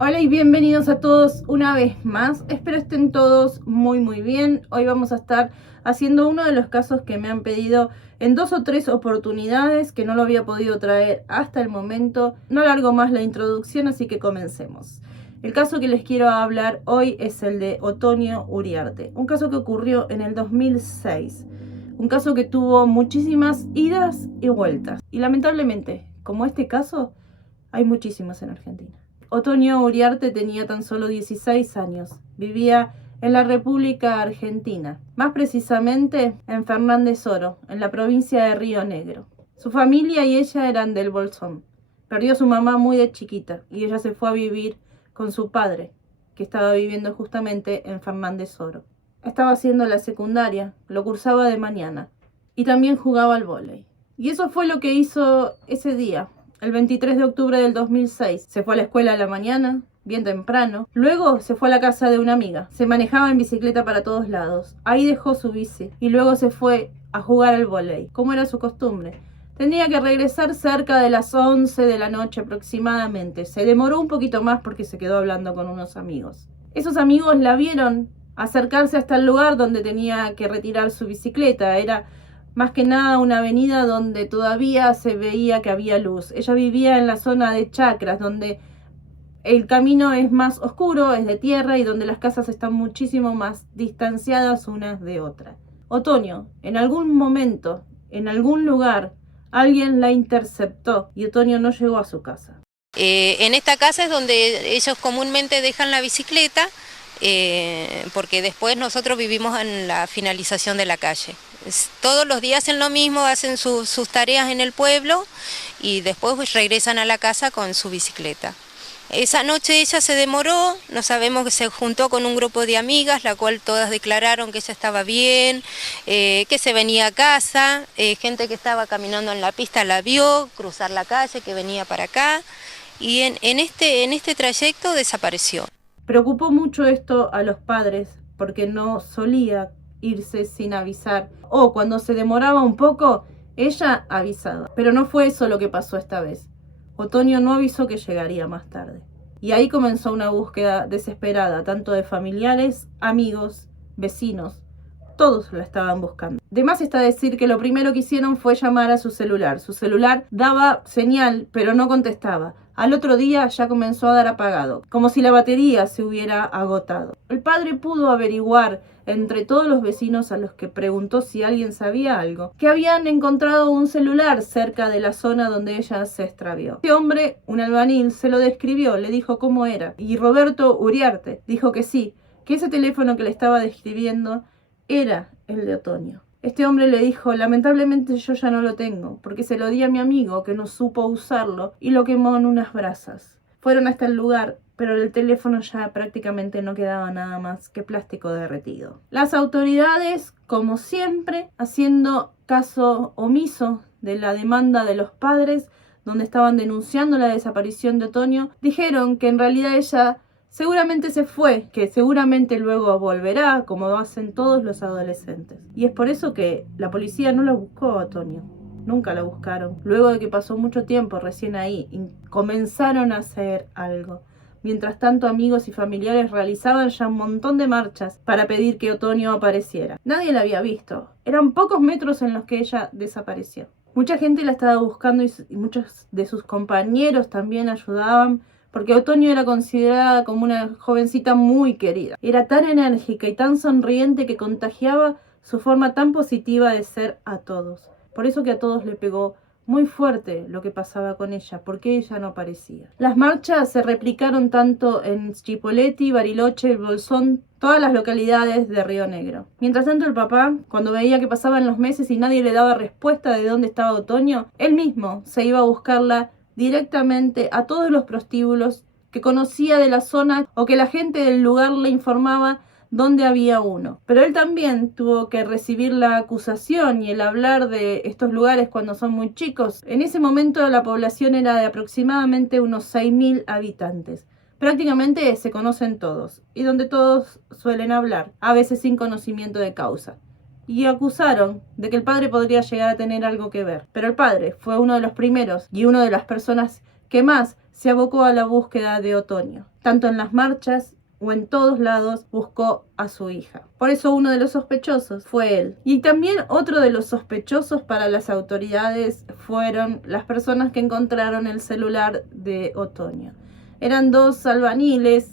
Hola y bienvenidos a todos una vez más. Espero estén todos muy bien. Hoy vamos a estar haciendo uno de los casos que me han pedido en 2 o 3 oportunidades, que no lo había podido traer hasta el momento. No alargo más la introducción, así que comencemos. El caso que les quiero hablar hoy es el de Otonio Uriarte, un caso que ocurrió en el 2006. Un caso que tuvo muchísimas idas y vueltas. Y lamentablemente, como este caso, hay muchísimos en Argentina. Otonio Uriarte tenía tan solo 16 años. Vivía en la República Argentina, más precisamente en Fernández Oro, en la provincia de Río Negro. Su familia y ella eran del Bolsón. Perdió a su mamá muy de chiquita y ella se fue a vivir con su padre, que estaba viviendo justamente en Fernández Oro. Estaba haciendo la secundaria, lo cursaba de mañana y también jugaba al vóley. Y eso fue lo que hizo ese día. El 23 de octubre del 2006 se fue a la escuela a la mañana, bien temprano. Luego se fue a la casa de una amiga. Se manejaba en bicicleta para todos lados. Ahí dejó su bici y luego se fue a jugar al vóley, como era su costumbre. Tenía que regresar cerca de las 11 de la noche aproximadamente. Se demoró un poquito más porque se quedó hablando con unos amigos. Esos amigos la vieron acercarse hasta el lugar donde tenía que retirar su bicicleta. Era más que nada una avenida donde todavía se veía que había luz. Ella vivía en la zona de Chacras, donde el camino es más oscuro, es de tierra y donde las casas están muchísimo más distanciadas unas de otras. Otonio, en algún momento, en algún lugar, alguien la interceptó y Otonio no llegó a su casa. En esta casa es donde ellos comúnmente dejan la bicicleta, porque después nosotros vivimos en la finalización de la calle. Todos los días hacen lo mismo, hacen sus tareas en el pueblo y después pues, regresan a la casa con su bicicleta. Esa noche ella se demoró, no sabemos que se juntó con un grupo de amigas, la cual todas declararon que ella estaba bien, que se venía a casa, gente que estaba caminando en la pista la vio cruzar la calle, que venía para acá, y en este trayecto desapareció. Preocupó mucho esto a los padres porque no solía irse sin avisar, o cuando se demoraba un poco, ella avisaba. Pero no fue eso lo que pasó esta vez. Otonio no avisó que llegaría más tarde. Y ahí comenzó una búsqueda desesperada, tanto de familiares, amigos, vecinos. Todos la estaban buscando. De más está decir que lo primero que hicieron fue llamar a su celular. Su celular daba señal, pero no contestaba. Al otro día ya comenzó a dar apagado, como si la batería se hubiera agotado. El padre pudo averiguar entre todos los vecinos a los que preguntó si alguien sabía algo, que habían encontrado un celular cerca de la zona donde ella se extravió. Este hombre, un albañil, se lo describió, le dijo cómo era, y Roberto Uriarte dijo que sí, que ese teléfono que le estaba describiendo era el de Otonio. Este hombre le dijo, lamentablemente yo ya no lo tengo, porque se lo di a mi amigo que no supo usarlo y lo quemó en unas brasas. Fueron hasta el lugar, pero el teléfono ya prácticamente no quedaba nada más que plástico derretido. Las autoridades, como siempre, haciendo caso omiso de la demanda de los padres, donde estaban denunciando la desaparición de Otonio, dijeron que en realidad ella seguramente se fue, que seguramente luego volverá, como hacen todos los adolescentes. Y es por eso que la policía no lo buscó a Otonio. Nunca la buscaron. Luego de que pasó mucho tiempo recién ahí, comenzaron a hacer algo. Mientras tanto, amigos y familiares realizaban ya un montón de marchas para pedir que Otonio apareciera. Nadie la había visto. Eran pocos metros en los que ella desapareció. Mucha gente la estaba buscando y muchos de sus compañeros también ayudaban, porque Otonio era considerada como una jovencita muy querida. Era tan enérgica y tan sonriente que contagiaba su forma tan positiva de ser a todos. Por eso que a todos le pegó muy fuerte lo que pasaba con ella, porque ella no aparecía. Las marchas se replicaron tanto en Chipoleti, Bariloche, Bolsón, todas las localidades de Río Negro. Mientras tanto, el papá, cuando veía que pasaban los meses y nadie le daba respuesta de dónde estaba Otonio, él mismo se iba a buscarla directamente a todos los prostíbulos que conocía de la zona o que la gente del lugar le informaba dónde había uno. Pero él también tuvo que recibir la acusación y el hablar de estos lugares cuando son muy chicos. En ese momento la población era de aproximadamente unos 6.000 habitantes. Prácticamente se conocen todos y donde todos suelen hablar, a veces sin conocimiento de causa. Y acusaron de que el padre podría llegar a tener algo que ver. Pero el padre fue uno de los primeros y una de las personas que más se abocó a la búsqueda de Otoño. Tanto en las marchas o en todos lados buscó a su hija. Por eso uno de los sospechosos fue él. Y también otro de los sospechosos para las autoridades fueron las personas que encontraron el celular de Otoño. Eran dos albañiles.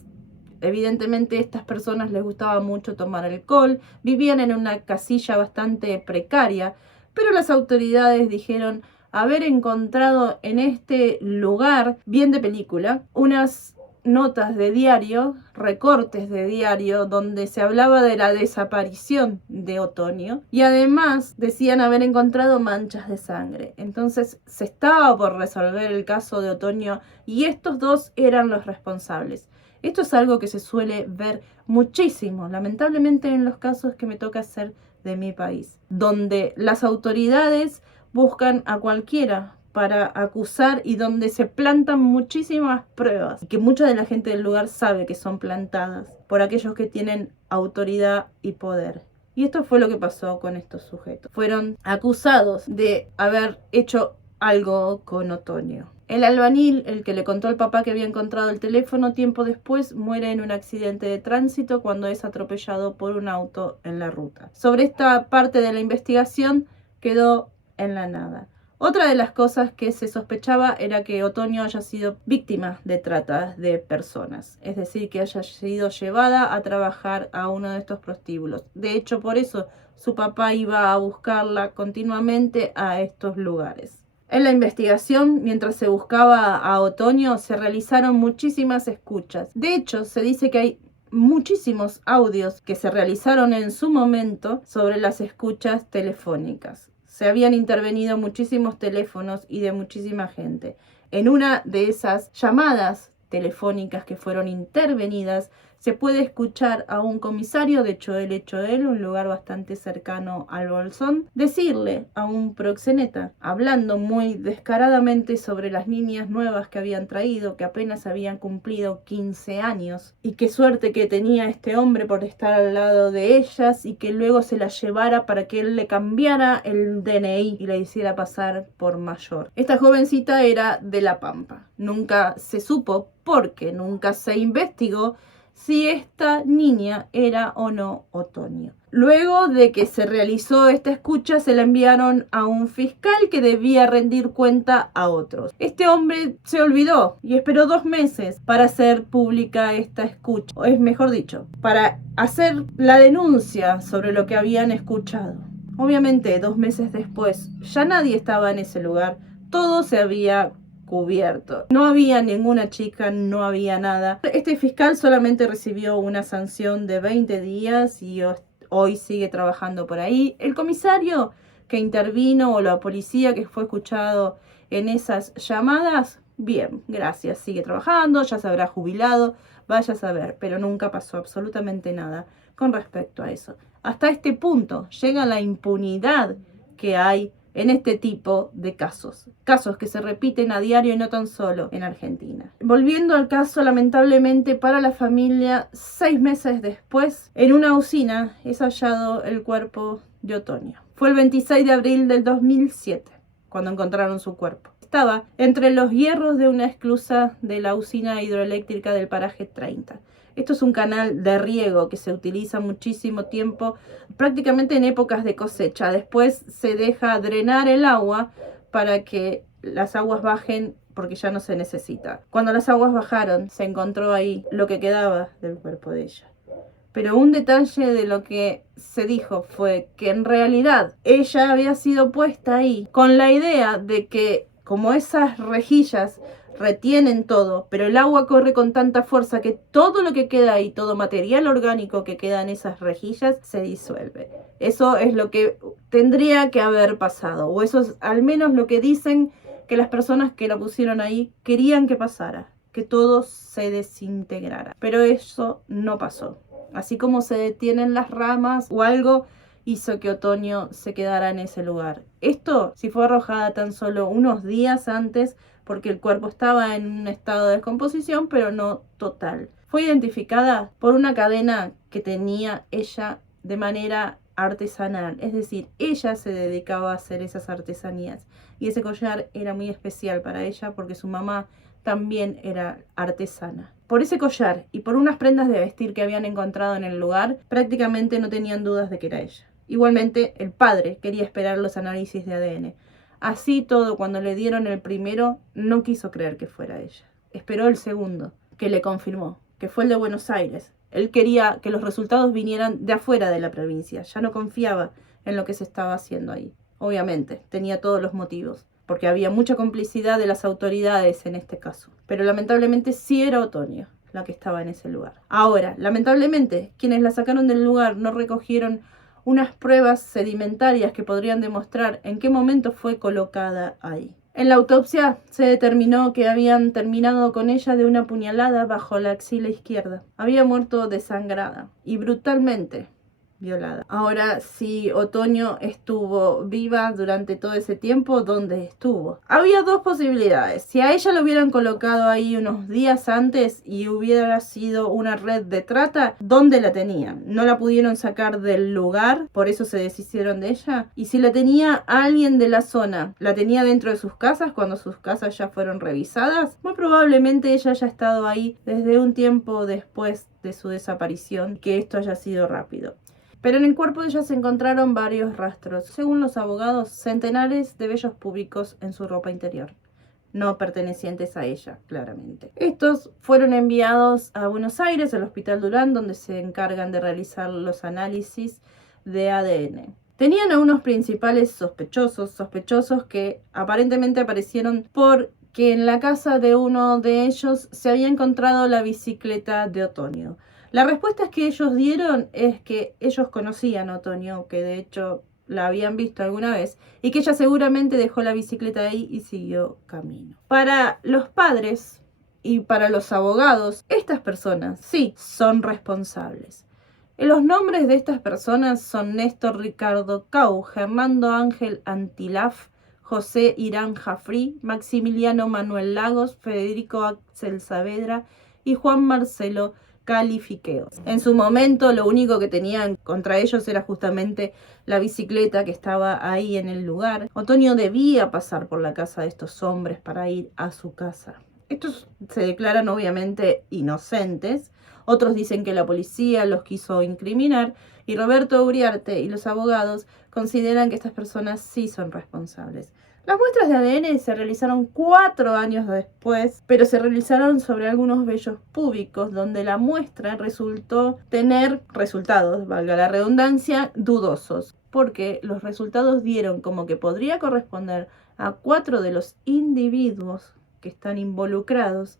Evidentemente a estas personas les gustaba mucho tomar alcohol, vivían en una casilla bastante precaria, pero las autoridades dijeron haber encontrado en este lugar, bien de película, unas notas de diario, recortes de diario, donde se hablaba de la desaparición de Otoño, y además decían haber encontrado manchas de sangre. Entonces se estaba por resolver el caso de Otoño y estos dos eran los responsables. Esto es algo que se suele ver muchísimo, lamentablemente, en los casos que me toca hacer de mi país, donde las autoridades buscan a cualquiera para acusar y donde se plantan muchísimas pruebas, que mucha de la gente del lugar sabe que son plantadas por aquellos que tienen autoridad y poder. Y esto fue lo que pasó con estos sujetos. Fueron acusados de haber hecho algo con Otoño. El albañil, el que le contó al papá que había encontrado el teléfono, tiempo después muere en un accidente de tránsito cuando es atropellado por un auto en la ruta. Sobre esta parte de la investigación quedó en la nada. Otra de las cosas que se sospechaba era que Otoño haya sido víctima de trata de personas, es decir, que haya sido llevada a trabajar a uno de estos prostíbulos. De hecho, por eso su papá iba a buscarla continuamente a estos lugares. En la investigación, mientras se buscaba a Otoño, se realizaron muchísimas escuchas. De hecho, se dice que hay muchísimos audios que se realizaron en su momento sobre las escuchas telefónicas. Se habían intervenido muchísimos teléfonos y de muchísima gente. En una de esas llamadas telefónicas que fueron intervenidas, se puede escuchar a un comisario de Choel, un lugar bastante cercano al Bolsón, decirle a un proxeneta, hablando muy descaradamente sobre las niñas nuevas que habían traído, que apenas habían cumplido 15 años, y qué suerte que tenía este hombre por estar al lado de ellas, y que luego se las llevara para que él le cambiara el DNI y la hiciera pasar por mayor. Esta jovencita era de La Pampa. Nunca se supo, porque nunca se investigó, si esta niña era o no Otoño. Luego de que se realizó esta escucha, se la enviaron a un fiscal que debía rendir cuenta a otros. Este hombre se olvidó y esperó 2 meses para hacer pública esta escucha, o es mejor dicho, para hacer la denuncia sobre lo que habían escuchado. Obviamente, 2 meses después, ya nadie estaba en ese lugar, todo se había cubierto. No había ninguna chica, no había nada. Este fiscal solamente recibió una sanción de 20 días y hoy sigue trabajando por ahí. El comisario que intervino o la policía que fue escuchado en esas llamadas, bien, gracias, sigue trabajando, ya se habrá jubilado, vaya a saber, pero nunca pasó absolutamente nada con respecto a eso. Hasta este punto llega la impunidad que hay en este tipo de casos que se repiten a diario y no tan solo en Argentina. Volviendo al caso, lamentablemente para la familia, 6 meses después, en una usina es hallado el cuerpo de Otoño. Fue el 26 de abril del 2007 cuando encontraron su cuerpo. Estaba entre los hierros de una esclusa de la usina hidroeléctrica del paraje 30. Esto es un canal de riego que se utiliza muchísimo tiempo, prácticamente en épocas de cosecha. Después se deja drenar el agua para que las aguas bajen porque ya no se necesita. Cuando las aguas bajaron, se encontró ahí lo que quedaba del cuerpo de ella. Pero un detalle de lo que se dijo fue que en realidad ella había sido puesta ahí con la idea de que, como esas rejillas retienen todo, pero el agua corre con tanta fuerza que todo lo que queda ahí, todo material orgánico que queda en esas rejillas, se disuelve. Eso es lo que tendría que haber pasado, o eso es al menos lo que dicen que las personas que la pusieron ahí querían que pasara, que todo se desintegrara. Pero eso no pasó. Así como se detienen las ramas o algo, hizo que Otoño se quedara en ese lugar. Esto, si fue arrojada tan solo unos días antes, porque el cuerpo estaba en un estado de descomposición, pero no total. Fue identificada por una cadena que tenía ella de manera artesanal, es decir, ella se dedicaba a hacer esas artesanías y ese collar era muy especial para ella porque su mamá también era artesana. Por ese collar y por unas prendas de vestir que habían encontrado en el lugar, prácticamente no tenían dudas de que era ella. Igualmente, el padre quería esperar los análisis de ADN. Así todo, cuando le dieron el primero, no quiso creer que fuera ella. Esperó el segundo, que le confirmó, que fue el de Buenos Aires. Él quería que los resultados vinieran de afuera de la provincia. Ya no confiaba en lo que se estaba haciendo ahí. Obviamente, tenía todos los motivos, porque había mucha complicidad de las autoridades en este caso. Pero lamentablemente sí era Otoño la que estaba en ese lugar. Ahora, lamentablemente, quienes la sacaron del lugar no recogieron unas pruebas sedimentarias que podrían demostrar en qué momento fue colocada ahí. En la autopsia se determinó que habían terminado con ella de una puñalada bajo la axila izquierda. Había muerto desangrada y brutalmente violada. Ahora, si Otoño estuvo viva durante todo ese tiempo, ¿dónde estuvo? Había dos posibilidades. Si a ella lo hubieran colocado ahí unos días antes y hubiera sido una red de trata, ¿dónde la tenían? No la pudieron sacar del lugar, por eso se deshicieron de ella. Y si la tenía alguien de la zona, ¿la tenía dentro de sus casas cuando sus casas ya fueron revisadas? Muy probablemente ella haya estado ahí desde un tiempo después de su desaparición, que esto haya sido rápido. Pero en el cuerpo de ella se encontraron varios rastros, según los abogados, centenares de vellos púbicos en su ropa interior, no pertenecientes a ella, claramente. Estos fueron enviados a Buenos Aires, al Hospital Durán, donde se encargan de realizar los análisis de ADN. Tenían a unos principales sospechosos que aparentemente aparecieron porque en la casa de uno de ellos se había encontrado la bicicleta de Otoño. La respuesta que ellos dieron es que ellos conocían a Otoño, que de hecho la habían visto alguna vez, y que ella seguramente dejó la bicicleta ahí y siguió camino. Para los padres y para los abogados, estas personas sí son responsables. Los nombres de estas personas son Néstor Ricardo Cau, Hernando Ángel Antilaf, José Irán Jafrí, Maximiliano Manuel Lagos, Federico Axel Saavedra y Juan Marcelo Califiqueos. En su momento lo único que tenían contra ellos era justamente la bicicleta que estaba ahí en el lugar. Otoño debía pasar por la casa de estos hombres para ir a su casa. Estos se declaran obviamente inocentes. Otros dicen que la policía los quiso incriminar y Roberto Uriarte y los abogados consideran que estas personas sí son responsables. Las muestras de ADN se realizaron 4 años después, pero se realizaron sobre algunos vellos púbicos, donde la muestra resultó tener resultados, valga la redundancia, dudosos, porque los resultados dieron como que podría corresponder a 4 de los individuos que están involucrados,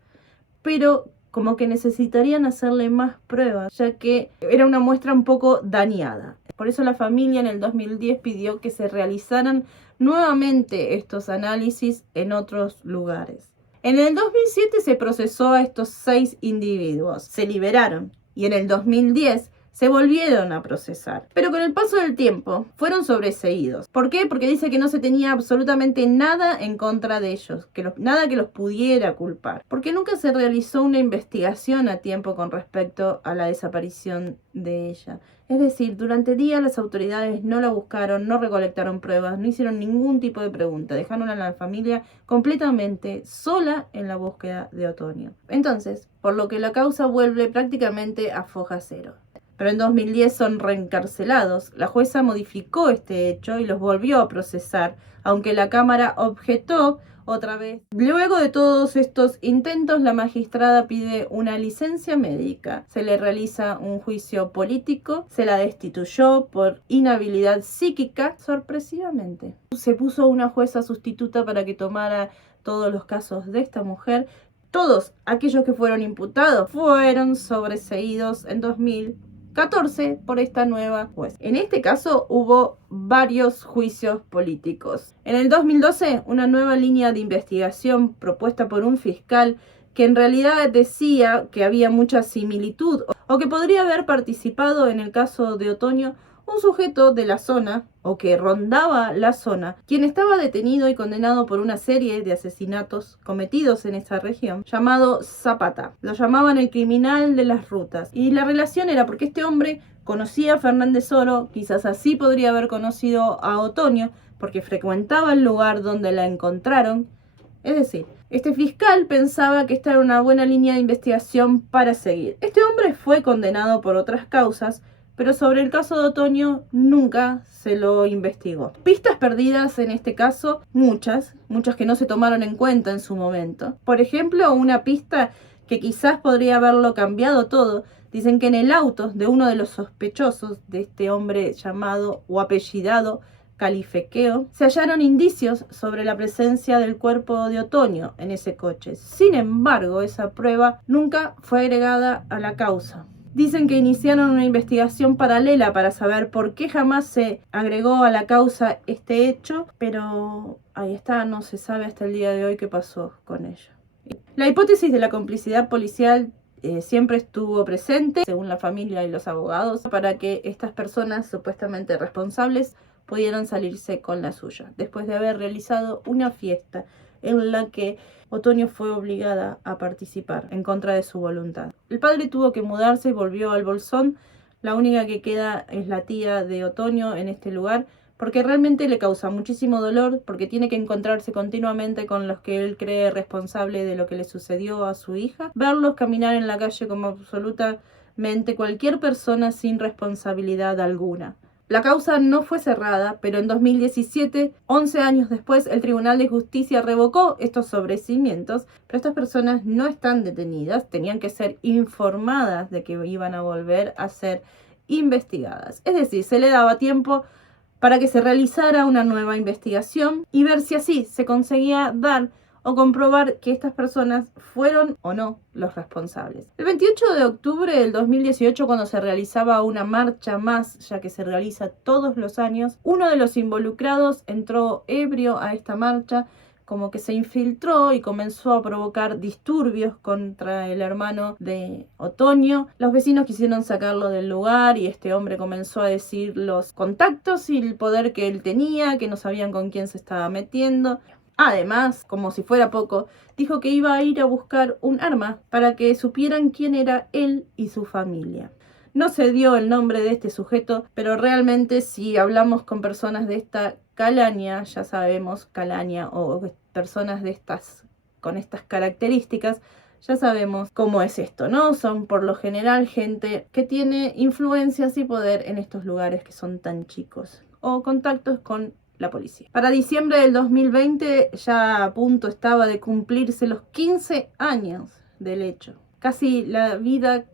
pero como que necesitarían hacerle más pruebas, ya que era una muestra un poco dañada. Por eso la familia en el 2010 pidió que se realizaran nuevamente estos análisis en otros lugares. En el 2007 se procesó a estos 6 individuos, se liberaron y en el 2010 se volvieron a procesar. Pero con el paso del tiempo fueron sobreseídos. ¿Por qué? Porque dice que no se tenía absolutamente nada en contra de ellos, nada que los pudiera culpar. Porque nunca se realizó una investigación a tiempo con respecto a la desaparición de ella. Es decir, durante días las autoridades no la buscaron, no recolectaron pruebas, no hicieron ningún tipo de pregunta. Dejaron a la familia completamente sola en la búsqueda de Otoño. Entonces, por lo que la causa vuelve prácticamente a foja cero. Pero en 2010 son reencarcelados. La jueza modificó este hecho y los volvió a procesar, aunque la Cámara objetó otra vez. Luego de todos estos intentos, la magistrada pide una licencia médica. Se le realiza un juicio político, se la destituyó por inhabilidad psíquica, sorpresivamente. Se puso una jueza sustituta para que tomara todos los casos de esta mujer. Todos aquellos que fueron imputados fueron sobreseídos en 2014 por esta nueva jueza. En este caso hubo varios juicios políticos. En el 2012, una nueva línea de investigación propuesta por un fiscal que en realidad decía que había mucha similitud o que podría haber participado en el caso de Otoño un sujeto de la zona o que rondaba la zona, quien estaba detenido y condenado por una serie de asesinatos cometidos en esa región, llamado Zapata. Lo llamaban el criminal de las rutas. Y la relación era porque este hombre conocía a Fernández Oro, quizás así podría haber conocido a Otoño, porque frecuentaba el lugar donde la encontraron, Es decir, este fiscal pensaba que esta era una buena línea de investigación para seguir. Este hombre fue condenado por otras causas, pero sobre el caso de Otoño nunca se lo investigó. Pistas perdidas en este caso, muchas que no se tomaron en cuenta en su momento. Por ejemplo, una pista que quizás podría haberlo cambiado todo. Dicen que en el auto de uno de los sospechosos de este hombre llamado o apellidado Califequeo, se hallaron indicios sobre la presencia del cuerpo de Otoño en ese coche. Sin embargo, esa prueba nunca fue agregada a la causa. Dicen que iniciaron una investigación paralela para saber por qué jamás se agregó a la causa este hecho, pero ahí está, no se sabe hasta el día de hoy qué pasó con ello. La hipótesis de la complicidad policial siempre estuvo presente, según la familia y los abogados, para que estas personas supuestamente responsables pudieran salirse con la suya, después de haber realizado una fiesta en la que Otoño fue obligada a participar en contra de su voluntad. El padre tuvo que mudarse y volvió al Bolsón. La única que queda es la tía de Otoño en este lugar, porque realmente le causa muchísimo dolor, porque tiene que encontrarse continuamente con los que él cree responsable de lo que le sucedió a su hija, verlos caminar en la calle como absolutamente cualquier persona sin responsabilidad alguna. La causa no fue cerrada, pero en 2017, 11 años después, el Tribunal de Justicia revocó estos sobreseimientos, pero estas personas no están detenidas, tenían que ser informadas de que iban a volver a ser investigadas. Es decir, se le daba tiempo para que se realizara una nueva investigación y ver si así se conseguía dar o comprobar que estas personas fueron o no los responsables. El 28 de octubre del 2018, cuando se realizaba una marcha más, ya que se realiza todos los años, uno de los involucrados entró ebrio a esta marcha, como que se infiltró y comenzó a provocar disturbios contra el hermano de Otoño. Los vecinos quisieron sacarlo del lugar y este hombre comenzó a decir los contactos y el poder que él tenía, que no sabían con quién se estaba metiendo. Además, como si fuera poco, dijo que iba a ir a buscar un arma para que supieran quién era él y su familia. No se dio el nombre de este sujeto, pero realmente si hablamos con personas de esta calaña, ya sabemos, calaña o personas de con estas características, ya sabemos cómo es esto, ¿no? Son por lo general gente que tiene influencias y poder en estos lugares que son tan chicos o contactos con la policía. Para diciembre del 2020 ya a punto estaba de cumplirse los 15 años del hecho. Casi la vida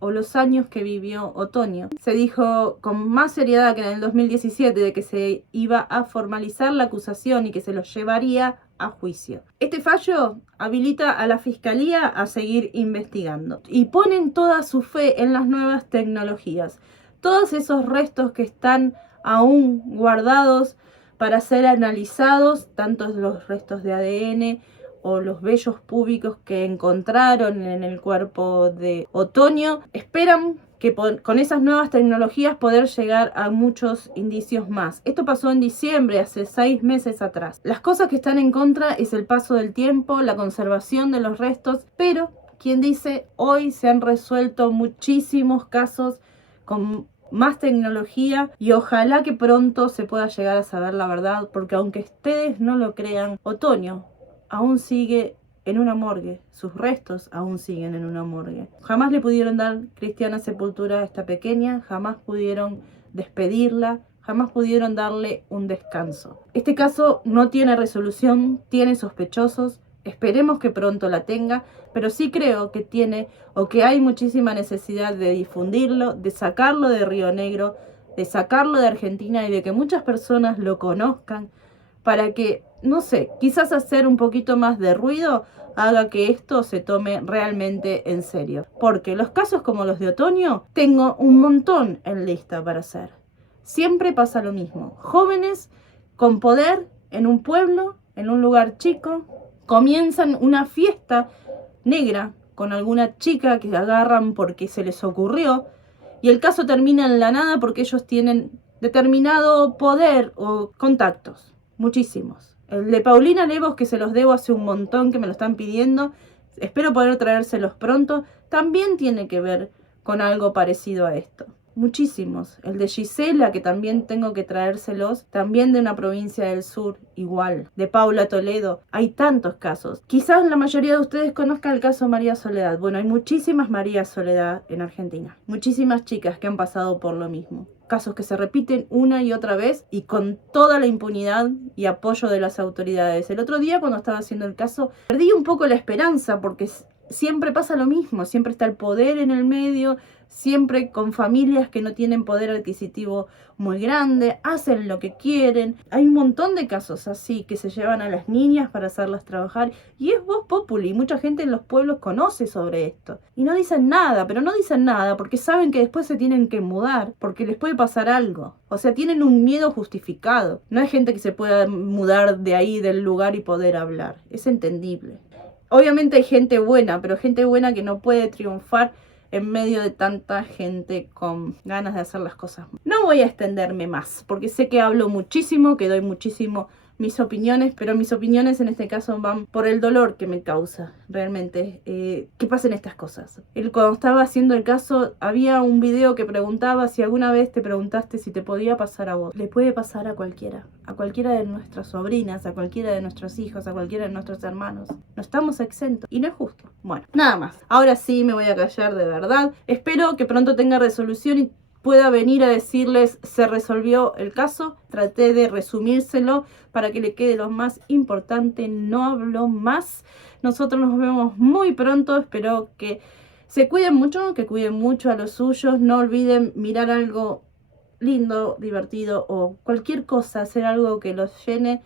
o los años que vivió Otoño. Se dijo con más seriedad que en el 2017 de que se iba a formalizar la acusación y que se los llevaría a juicio. Este fallo habilita a la Fiscalía a seguir investigando y ponen toda su fe en las nuevas tecnologías. Todos esos restos que están aún guardados para ser analizados, tanto los restos de ADN o los vellos púbicos que encontraron en el cuerpo de Otoño, esperan que con esas nuevas tecnologías poder llegar a muchos indicios más. Esto pasó en diciembre, hace 6 meses atrás. Las cosas que están en contra es el paso del tiempo, la conservación de los restos, pero quien dice, hoy se han resuelto muchísimos casos con más tecnología y ojalá que pronto se pueda llegar a saber la verdad, porque aunque ustedes no lo crean, Otoño aún sigue en una morgue, sus restos aún siguen en una morgue. Jamás le pudieron dar cristiana sepultura a esta pequeña, jamás pudieron despedirla, jamás pudieron darle un descanso. Este caso no tiene resolución, tiene sospechosos. Esperemos que pronto la tenga, pero sí creo que tiene o que hay muchísima necesidad de difundirlo, de sacarlo de Río Negro, de sacarlo de Argentina y de que muchas personas lo conozcan para que, no sé, quizás hacer un poquito más de ruido haga que esto se tome realmente en serio. Porque los casos como los de Otoño, tengo un montón en lista para hacer. Siempre pasa lo mismo. Jóvenes con poder en un pueblo, en un lugar chico, comienzan una fiesta negra con alguna chica que agarran porque se les ocurrió y el caso termina en la nada porque ellos tienen determinado poder o contactos, muchísimos. El de Paulina Levos, que se los debo hace un montón, que me lo están pidiendo, espero poder traérselos pronto, también tiene que ver con algo parecido a esto. muchísimos. El de Gisela, que también tengo que traérselos, también de una provincia del sur, igual. De Paula Toledo, hay tantos casos. Quizás la mayoría de ustedes conozcan el caso María Soledad. Bueno, hay muchísimas María Soledad en Argentina. Muchísimas chicas que han pasado por lo mismo. Casos que se repiten una y otra vez y con toda la impunidad y apoyo de las autoridades. El otro día, cuando estaba haciendo el caso, perdí un poco la esperanza porque siempre pasa lo mismo, siempre está el poder en el medio, siempre con familias que no tienen poder adquisitivo muy grande, hacen lo que quieren. Hay un montón de casos así que se llevan a las niñas para hacerlas trabajar y es voz populi, mucha gente en los pueblos conoce sobre esto y no dicen nada, pero no dicen nada porque saben que después se tienen que mudar porque les puede pasar algo. O sea, tienen un miedo justificado. No hay gente que se pueda mudar de ahí, del lugar y poder hablar. Es entendible. Obviamente hay gente buena, pero gente buena que no puede triunfar en medio de tanta gente con ganas de hacer las cosas. No voy a extenderme más, porque sé que hablo muchísimo, que doy muchísimo mis opiniones, pero mis opiniones en este caso van por el dolor que me causa realmente que pasen estas cosas. Cuando estaba haciendo el caso, había un video que preguntaba si alguna vez te preguntaste si te podía pasar a vos. Le puede pasar a cualquiera de nuestras sobrinas, a cualquiera de nuestros hijos, a cualquiera de nuestros hermanos. No estamos exentos y no es justo. Bueno, nada más. Ahora sí me voy a callar de verdad. Espero que pronto tenga resolución y pueda venir a decirles se resolvió el caso. Traté de resumírselo para que le quede lo más importante. No hablo más. Nosotros nos vemos muy pronto. Espero que se cuiden mucho, que cuiden mucho a los suyos. No olviden mirar algo lindo, divertido o cualquier cosa. Hacer algo que los llene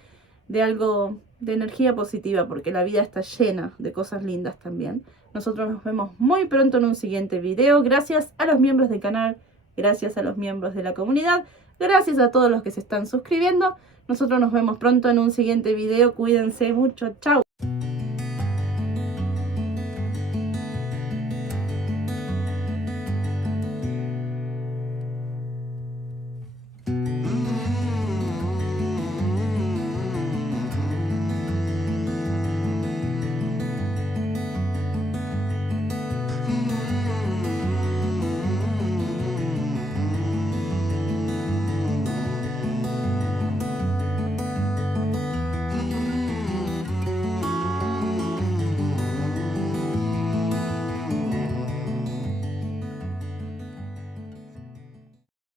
de algo de energía positiva, porque la vida está llena de cosas lindas también. Nosotros nos vemos muy pronto en un siguiente video. Gracias a los miembros del canal. Gracias a los miembros de la comunidad, gracias a todos los que se están suscribiendo. Nosotros nos vemos pronto en un siguiente video. Cuídense mucho. Chao.